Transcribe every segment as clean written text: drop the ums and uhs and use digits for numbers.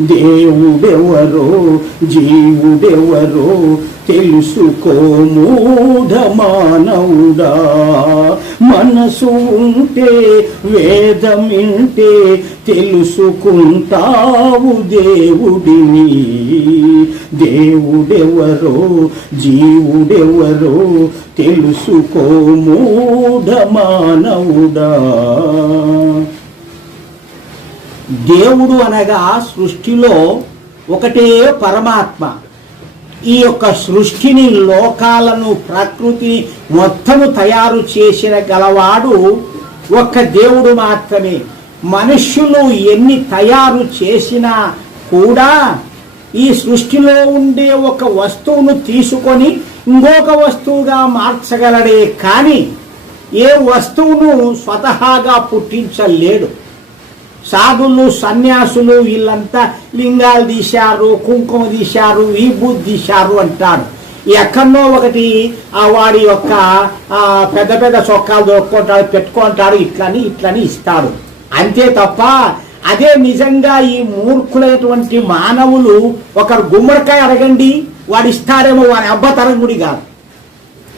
దేవుడెవరో జీవుడెవరో తెలుసుకో మూఢమానవుడా. మనసు ఉంటే వేదమింటే తెలుసుకుంటావు దేవుడిని. దేవుడెవరో జీవుడెవరో తెలుసుకో మూఢమానవుడా. దేవుడు అనగా సృష్టిలో ఒకటే పరమాత్మ. ఈ యొక్క సృష్టిని, లోకాలను, ప్రకృతిని మొత్తము తయారు చేసిన గలవాడు ఒక్క దేవుడు మాత్రమే. మనుష్యులు ఎన్ని తయారు చేసినా కూడా ఈ సృష్టిలో ఉండే ఒక వస్తువును తీసుకొని ఇంకొక వస్తువుగా మార్చగలడే కానీ ఏ వస్తువును స్వతహాగా పుట్టించలేడు. సాధులు, సన్యాసులు వీళ్ళంతా లింగాలు తీశారు, కుంకుమ తీశారు, విభూతి తీశారు అంటాడు. ఎక్కడో ఒకటి వాడి యొక్క పెద్ద పెద్ద చొక్కాలు దొరుకుంటాడు, పెట్టుకుంటాడు, ఇట్లని ఇస్తాడు అంతే తప్ప అదే నిజంగా ఈ మూర్ఖులైనటువంటి మానవులు ఒకరు గుమ్మడికాయ అడగండి వాడు ఇస్తాడేమో, వాడి అబ్బతరం గుడి కాదు.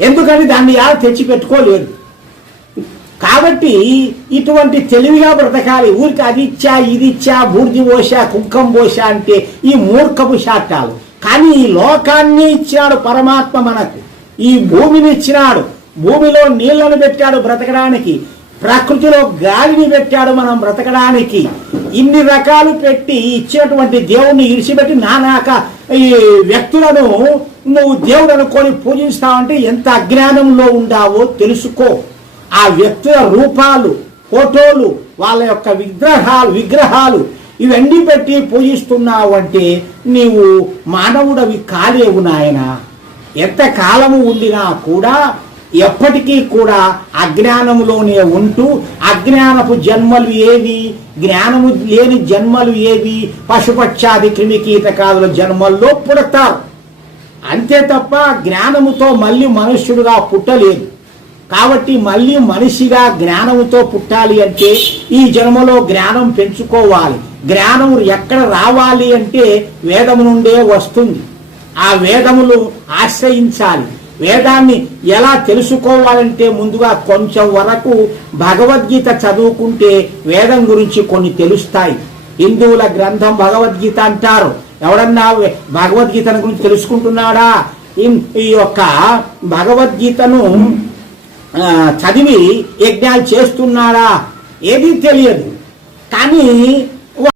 ఎందుకని దాన్ని తెచ్చి పెట్టుకోలేదు. కాబట్టి ఇటువంటి తెలివిగా బ్రతకాలి. ఊరికి అది ఇచ్చా ఇది ఇచ్చా, బూర్ది పోసా, కుంకం పోసా అంటే ఈ మూర్ఖపు శాటాలు. కానీ ఈ లోకాన్ని ఇచ్చినాడు పరమాత్మ మనకు. ఈ భూమిని ఇచ్చినాడు, భూమిలో నీళ్లను పెట్టాడు బ్రతకడానికి, ప్రకృతిలో గాలిని పెట్టాడు మనం బ్రతకడానికి. ఇన్ని రకాలు పెట్టి ఇచ్చినటువంటి దేవుణ్ణి ఇడిచిపెట్టి నానాక ఈ వ్యక్తులను నువ్వు దేవుడు అనుకొని పూజిస్తావంటే ఎంత అజ్ఞానంలో ఉండావో తెలుసుకో. ఆ వ్యక్తుల రూపాలు, ఫోటోలు, వాళ్ళ యొక్క విగ్రహాలు ఇవన్నీ పెట్టి పూజిస్తున్నావు అంటే నీవు మానవుడవి కాలేవు నాయన. ఎంత కాలము ఉండినా కూడా ఎప్పటికీ కూడా అజ్ఞానములోనే ఉంటూ అజ్ఞానపు జన్మలు ఏవి, జ్ఞానము లేని జన్మలు ఏవి, పశుపక్షాది క్రిమికీటకాదుల జన్మల్లో పుడతారు అంతే తప్ప జ్ఞానముతో మళ్ళీ మనుష్యుడుగా పుట్టలేదు. కాబట్టి మళ్ళీ మనిషిగా జ్ఞానముతో పుట్టాలి అంటే ఈ జన్మలో జ్ఞానం పెంచుకోవాలి. జ్ఞానం ఎక్కడ రావాలి అంటే వేదము నుండే వస్తుంది. ఆ వేదములు ఆశ్రయించాలి. వేదాన్ని ఎలా తెలుసుకోవాలంటే ముందుగా కొంచెం వరకు భగవద్గీత చదువుకుంటే వేదం గురించి కొన్ని తెలుస్తాయి. హిందువుల గ్రంథం భగవద్గీత అంటారు. ఎవడన్నా భగవద్గీత గురించి తెలుసుకుంటున్నాడా? ఈ యొక్క భగవద్గీతను చదివి యజ్ఞాలు చేస్తున్నాడా? ఏది తెలియదు. కానీ